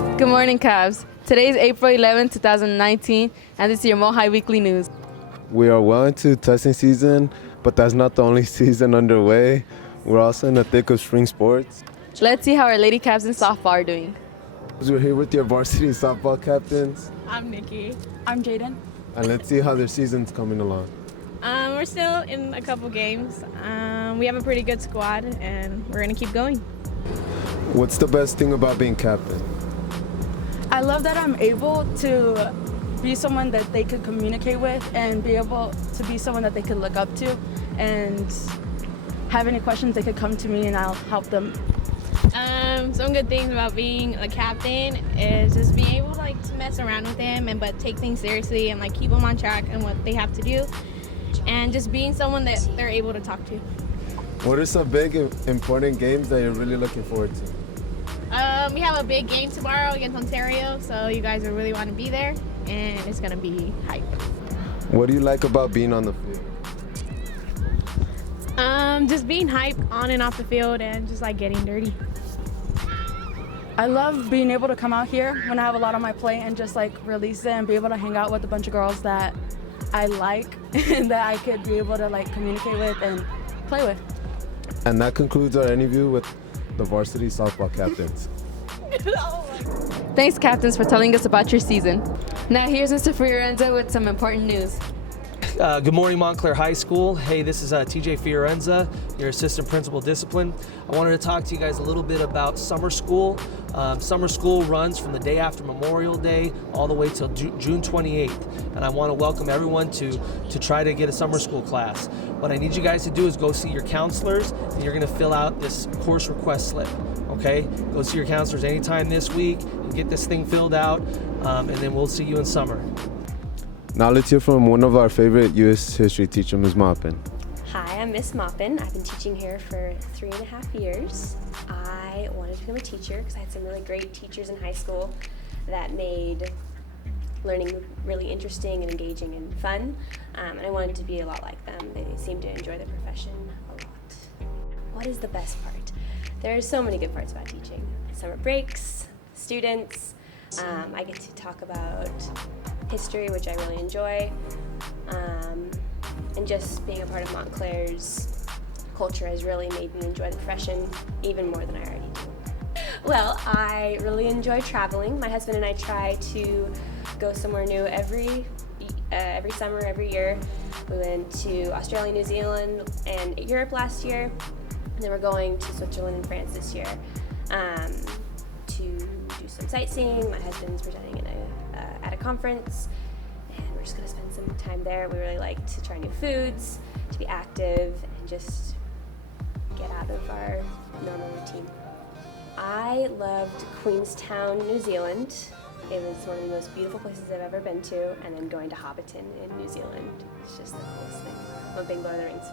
Good morning, Cavs. Today is April 11, 2019, and this is your Mo High Weekly News. We are well into testing season, but that's not the only season underway. We're also in the thick of spring sports. Let's see how our Lady Cavs in softball are doing. We're here with your varsity softball captains, I'm Nikki. I'm Jaden. and let's see how their season's coming along. We're still in a couple games. We have a pretty good squad, and we're gonna keep going. What's the best thing about being captain? I love that I'm able to be someone that they could communicate with and be able to be someone that they could look up to and have any questions they could come to me and I'll help them. Some good things about being a captain is just being able to mess around with them but take things seriously and keep them on track and what they have to do, and just being someone that they're able to talk to. What are some big important games that you're really looking forward to? We have a big game tomorrow against Ontario, so you guys will really want to be there, and it's gonna be hype. What do you like about being on the field? Just being hype on and off the field and just getting dirty. I love being able to come out here when I have a lot on my plate and just release it and be able to hang out with a bunch of girls that I like and that I could be able to communicate with and play with. And that concludes our interview with the varsity softball captains. Thanks, captains, for telling us about your season. Now here's Mr. Fiorenza with some important news. Good morning, Montclair High School. Hey, this is TJ Fiorenza, your Assistant Principal Discipline. I wanted to talk to you guys a little bit about summer school. Summer school runs from the day after Memorial Day all the way till June 28th. And I want to welcome everyone to try to get a summer school class. What I need you guys to do is go see your counselors, and you're going to fill out this course request slip. Okay? Go see your counselors anytime this week and get this thing filled out, and then we'll see you in summer. Now let's hear from one of our favorite U.S. history teacher, Ms. Maupin. Hi, I'm Miss Maupin. I've been teaching here for 3.5 years. I wanted to become a teacher because I had some really great teachers in high school that made learning really interesting and engaging and fun, and I wanted to be a lot like them. They seem to enjoy their profession a lot. What is the best part? There are so many good parts about teaching. Summer breaks, students, I get to talk about history, which I really enjoy, and just being a part of Montclair's culture has really made me enjoy the profession even more than I already do. Well, I really enjoy traveling. My husband and I try to go somewhere new every summer, every year. We went to Australia, New Zealand, and Europe last year, and then we're going to Switzerland and France this year to do some sightseeing. My husband's presenting at a conference, and we're just going to spend some time there. We really like to try new foods, to be active, and just get out of our normal routine. I loved Queenstown, New Zealand. It was one of the most beautiful places I've ever been to, and then going to Hobbiton in New Zealand. It's just the coolest thing. I'm a big Lord of the Rings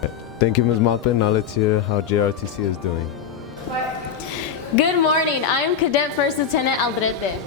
fan. Thank you, Ms. Maupin. Now let's hear how JRTC is doing. Good morning. I am Cadet First Lieutenant Aldrete.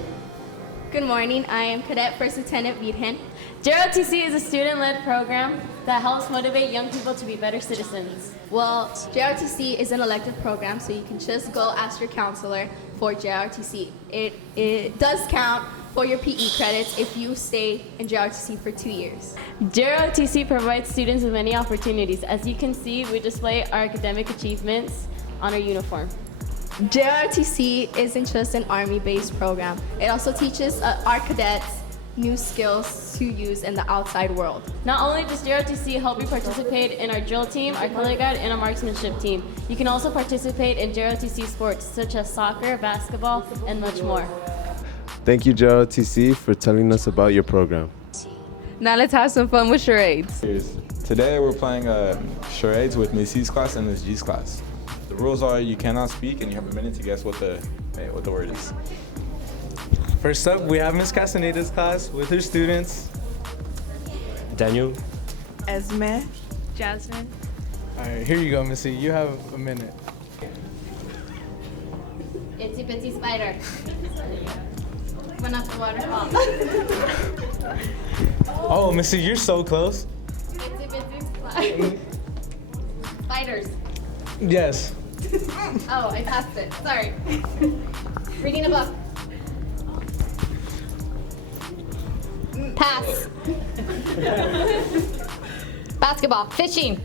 Good morning. I am Cadet First Lieutenant Virgen. JROTC is a student-led program that helps motivate young people to be better citizens. Well, JRTC is an elective program, so you can just go ask your counselor for JRTC. It does count for your PE credits if you stay in JRTC for 2 years. JROTC provides students with many opportunities. As you can see, we display our academic achievements on our uniform. JRTC isn't just an Army-based program. It also teaches our cadets new skills to use in the outside world. Not only does JROTC help you participate in our drill team, our color guide, and our marksmanship team, you can also participate in JROTC sports such as soccer, basketball, and much more. Thank you, JRTC, for telling us about your program. Now let's have some fun with charades. Today we're playing charades with Ms. C's class and Ms. G's class. The rules are you cannot speak and you have a minute to guess what the word is. First up, we have Ms. Castaneda's class with her students. Daniel. Esme. Jasmine. All right, here you go, Missy. You have a minute. Itsy bitsy spider. Went up the waterfall. Oh, Missy, you're so close. Itsy bitsy spiders. Yes. Oh, I passed it. Sorry. Reading a book. Pass. Basketball. Fishing.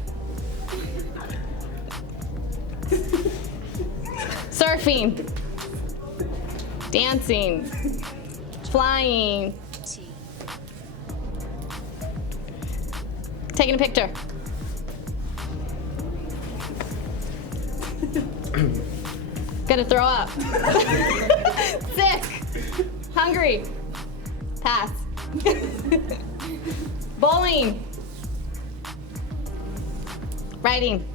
Surfing. Dancing. Flying. Taking a picture. Gonna throw up. Sick. Hungry. Pass. Bowling. Writing.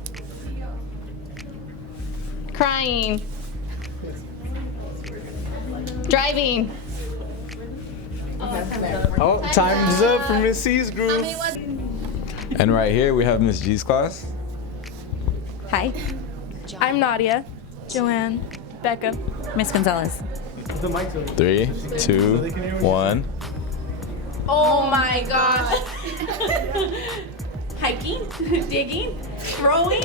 Crying. Driving. Oh, time's up for Miss C's group. And right here we have Miss G's class. Hi. I'm Nadia. Joanne. Becca. Miss Gonzalez. 3, 2, 1. Oh my gosh. Hiking, digging, throwing,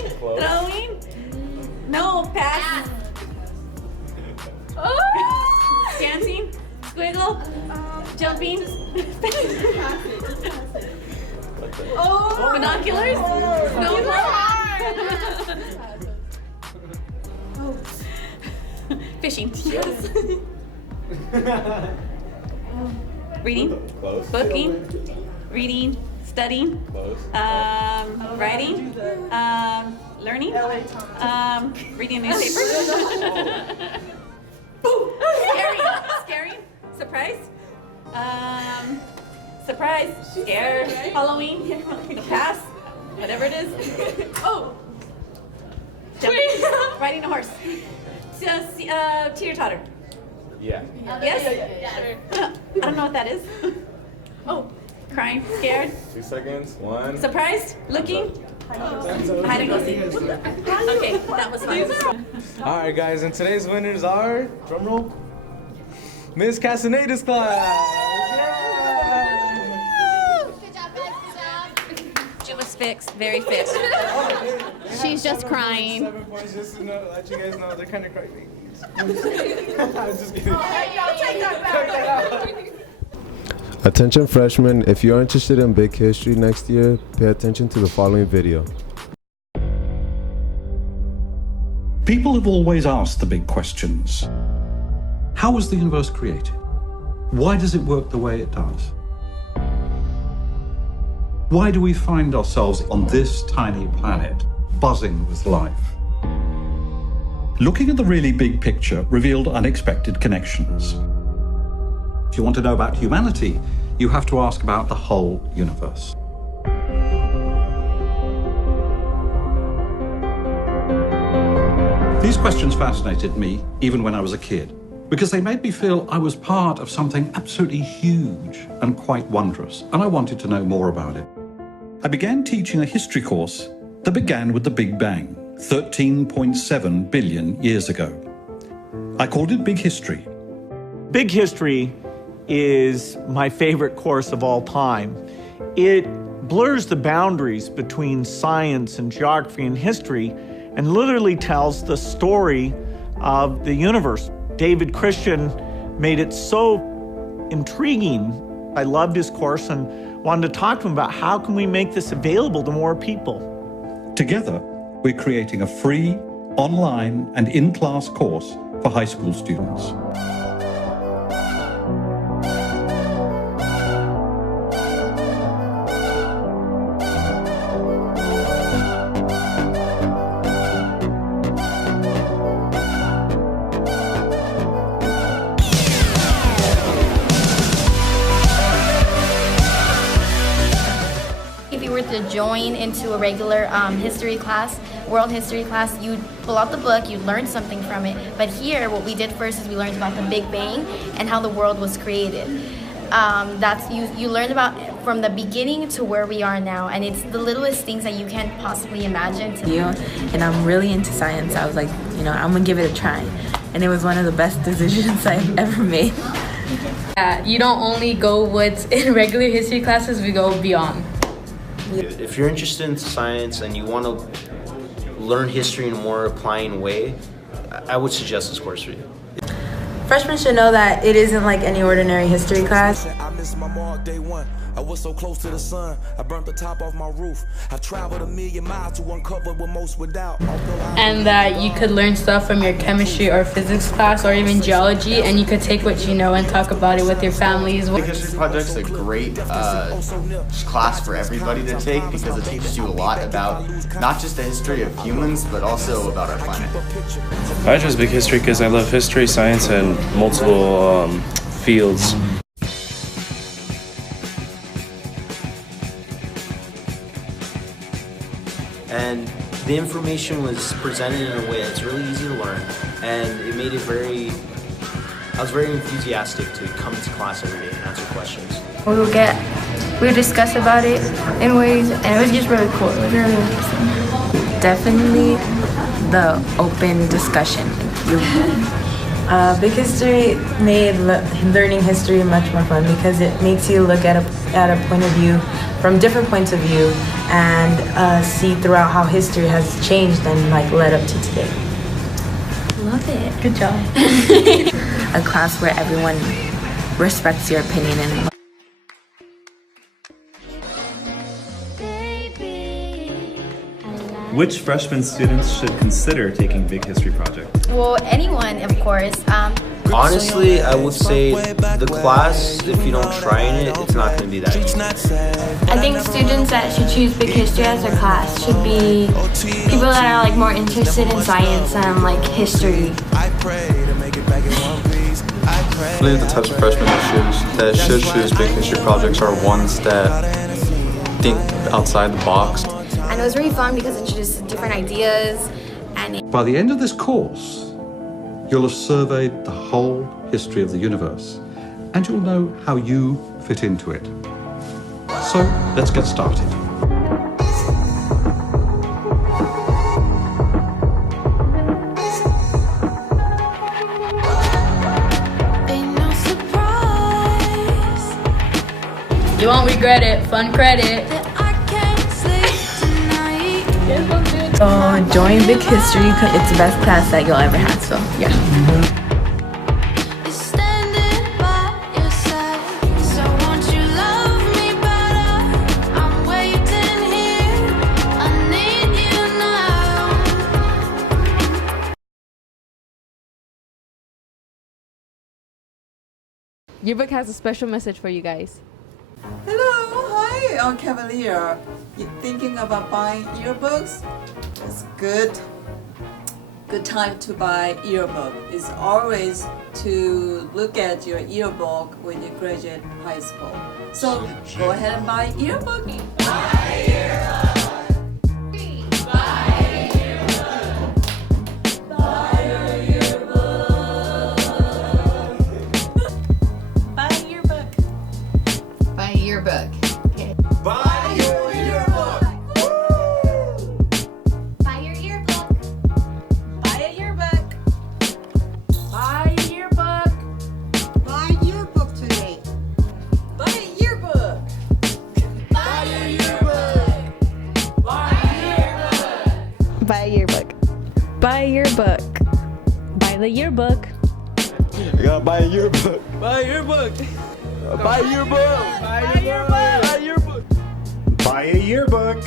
no, pass. Oh. Dancing, squiggle, jumping. Oh, binoculars, snowboard. Fishing. Yes. Reading. Close. Booking. Reading. Studying. Close. Writing. Learning. Reading a newspaper. Scaring. Surprise. Surprise. Scare. Halloween. The past. Whatever it is. Oh. Jumping. Riding a horse. Teeter-totter. Yeah. Yes? I don't know what that is. Oh, crying, scared. 2 seconds. 1. Surprised? Looking? Hide and go seek. Okay, that was fun. All right, guys, and today's winners are, drum roll, Miss Castaneda's class. Good job, guys. Good job. She was fixed, very fixed. She's just crying. 7 points, just to let you guys know they're kind of crying. I'm just kidding. Attention freshmen, if you're interested in big history next year, pay attention to the following video. People have always asked the big questions. How was the universe created? Why does it work the way it does? Why do we find ourselves on this tiny planet, buzzing with life? Looking at the really big picture revealed unexpected connections. If you want to know about humanity, you have to ask about the whole universe. These questions fascinated me even when I was a kid, because they made me feel I was part of something absolutely huge and quite wondrous, and I wanted to know more about it. I began teaching a history course that began with the Big Bang, 13.7 billion years ago. I called it Big History. Big History is my favorite course of all time. It blurs the boundaries between science and geography and history and literally tells the story of the universe. David Christian made it so intriguing. I loved his course and wanted to talk to him about how can we make this available to more people. Together, we're creating a free, online and in-class course for high school students. If you were to join into a regular history class, world history class, you'd pull out the book, you'd learn something from it. But here, what we did first is we learned about the Big Bang and how the world was created. You learn about from the beginning to where we are now, and it's the littlest things that you can't possibly imagine. And I'm really into science. I was like, I'm gonna give it a try. And it was one of the best decisions I've ever made. You don't only go what's in regular history classes, we go beyond. If you're interested in science and you want to learn history in a more applying way, I would suggest this course for you. Freshmen should know that it isn't like any ordinary history class. I miss my mom day one. I was so close to the sun, I burnt the top off my roof. I've traveled 1,000,000 miles to uncover what most without. And that you could learn stuff from your chemistry or physics class or even geology, and you could take what you know and talk about it with your families. Big History Project's a great class for everybody to take because it teaches you a lot about not just the history of humans, but also about our planet. I chose Big History because I love history, science, and multiple fields. And the information was presented in a way that's really easy to learn, and it made it I was very enthusiastic to come to class every day and answer questions. We would discuss about it in ways, and it was just really cool. It was really interesting. Definitely the open discussion. Big History made learning history much more fun because it makes you look at a point of view from different points of view and see throughout how history has changed and like led up to today. Love it. Good job. A class where everyone respects your opinion and Which freshman students should consider taking Big History Project? Well, anyone, of course. Honestly, I would say the class, if you don't try in it, it's not going to be that easy. I think students that should choose Big History as their class should be people that are like more interested in science and like history. I believe the types of freshmen that should choose Big History Projects are ones that think outside the box. And it was really fun because it introduced different ideas. And By the end of this course, you'll have surveyed the whole history of the universe, and you'll know how you fit into it. So, let's get started. You won't regret it. Fun credit. So join Big History. It's the best class that you'll ever have. So yeah. Yearbook has a special message for you guys. Hello, hi, I'm Cavalier. You thinking about buying yearbooks? It's good time to buy yearbook. It's always to look at your yearbook when you graduate high school. So go ahead and buy yearbook. Buy yearbook. Yearbook. Okay. Buy your yearbook. Buy your yearbook. Buy a yearbook. Buy a yearbook. Buy a yearbook today. Buy a yearbook. Buy your yearbook. Buy a yearbook. Buy a yearbook. Buy the yearbook. You gotta buy a yearbook. Buy a yearbook. Buy a yearbook. Buy a yearbook. Buy a yearbook.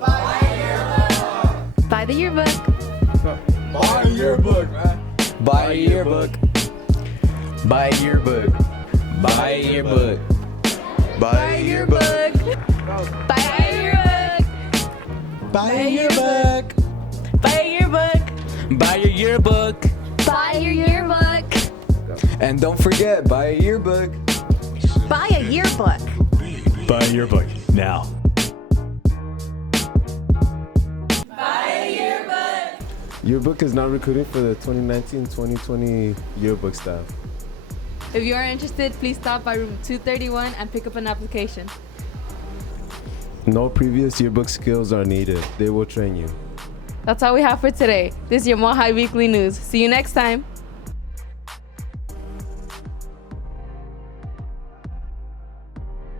Buy a yearbook. Buy a yearbook. Buy a yearbook. Buy the yearbook. Buy a yearbook, man. Buy a yearbook. Buy a yearbook. Buy a yearbook. Buy a yearbook. Buy a yearbook. Buy a yearbook. Buy a yearbook. Buy your yearbook. Buy your yearbook. And don't forget, buy a yearbook. Buy a yearbook. Buy a yearbook now. Buy a yearbook. Yearbook is now recruiting for the 2019-2020 yearbook staff. If you are interested, please stop by room 231 and pick up an application. No previous yearbook skills are needed. They will train you. That's all we have for today. This is your Mile High Weekly News. See you next time.